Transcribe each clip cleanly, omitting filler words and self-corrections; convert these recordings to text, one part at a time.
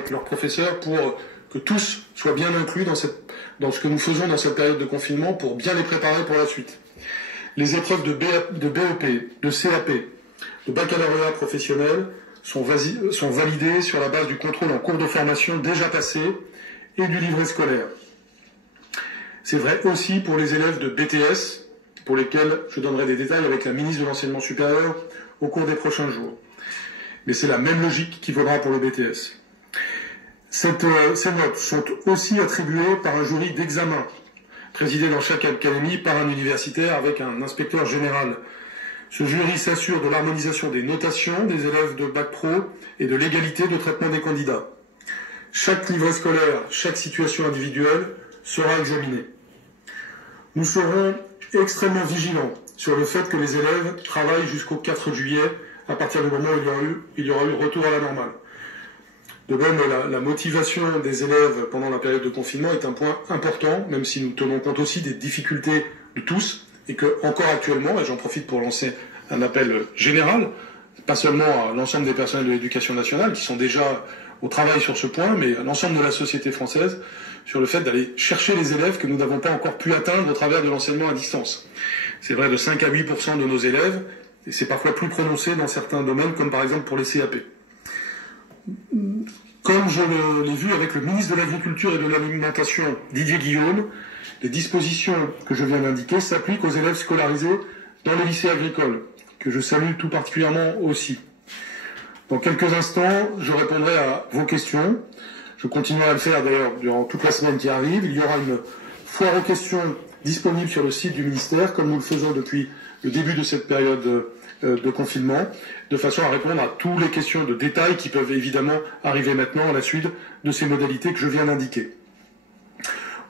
avec leurs professeurs pour que tous soient bien inclus dans ce que nous faisons dans cette période de confinement pour bien les préparer pour la suite. Les épreuves de BEP, de CAP, de baccalauréat professionnel sont validées sur la base du contrôle en cours de formation déjà passé et du livret scolaire. C'est vrai aussi pour les élèves de BTS, pour lesquels je donnerai des détails avec la ministre de l'Enseignement supérieur au cours des prochains jours. Mais c'est la même logique qui vaudra pour le BTS. Ces notes sont aussi attribuées par un jury d'examen, présidé dans chaque académie par un universitaire avec un inspecteur général. Ce jury s'assure de l'harmonisation des notations des élèves de Bac Pro et de l'égalité de traitement des candidats. Chaque livret scolaire, chaque situation individuelle sera examinée. Nous serons extrêmement vigilants sur le fait que les élèves travaillent jusqu'au 4 juillet, à partir du moment où il y aura eu retour à la normale. De même, la motivation des élèves pendant la période de confinement est un point important, même si nous tenons compte aussi des difficultés de tous, et que, encore actuellement, et j'en profite pour lancer un appel général, pas seulement à l'ensemble des personnels de l'éducation nationale, qui sont déjà au travail sur ce point, mais à l'ensemble de la société française, sur le fait d'aller chercher les élèves que nous n'avons pas encore pu atteindre au travers de l'enseignement à distance. C'est vrai de 5 à 8% de nos élèves, et c'est parfois plus prononcé dans certains domaines, comme par exemple pour les CAP. Comme je l'ai vu avec le ministre de l'Agriculture et de l'Alimentation, Didier Guillaume, les dispositions que je viens d'indiquer s'appliquent aux élèves scolarisés dans les lycées agricoles, que je salue tout particulièrement aussi. Dans quelques instants, je répondrai à vos questions. Je continuerai à le faire d'ailleurs durant toute la semaine qui arrive. Il y aura une foire aux questions disponible sur le site du ministère, comme nous le faisons depuis le début de cette période de confinement, de façon à répondre à toutes les questions de détail qui peuvent évidemment arriver maintenant à la suite de ces modalités que je viens d'indiquer.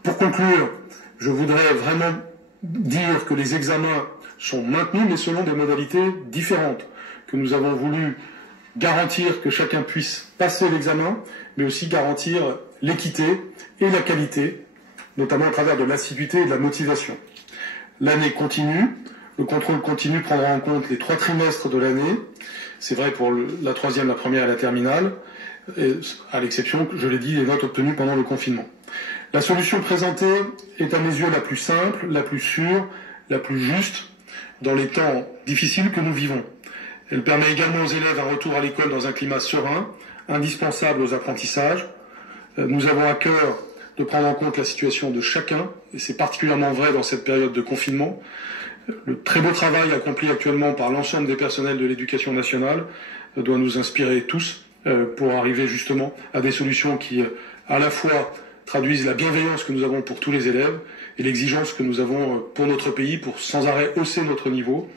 Pour conclure, je voudrais vraiment dire que les examens sont maintenus, mais selon des modalités différentes, que nous avons voulu garantir que chacun puisse passer l'examen, mais aussi garantir l'équité et la qualité, notamment à travers de l'assiduité et de la motivation. L'année continue, le contrôle continu prendra en compte les 3 trimestres de l'année, c'est vrai pour la troisième, la première et la terminale, à l'exception, je l'ai dit, des notes obtenues pendant le confinement. La solution présentée est à mes yeux la plus simple, la plus sûre, la plus juste dans les temps difficiles que nous vivons. Elle permet également aux élèves un retour à l'école dans un climat serein, indispensable aux apprentissages. Nous avons à cœur de prendre en compte la situation de chacun, et c'est particulièrement vrai dans cette période de confinement. Le très beau travail accompli actuellement par l'ensemble des personnels de l'éducation nationale doit nous inspirer tous pour arriver justement à des solutions qui, à la fois, traduisent la bienveillance que nous avons pour tous les élèves et l'exigence que nous avons pour notre pays pour sans arrêt hausser notre niveau.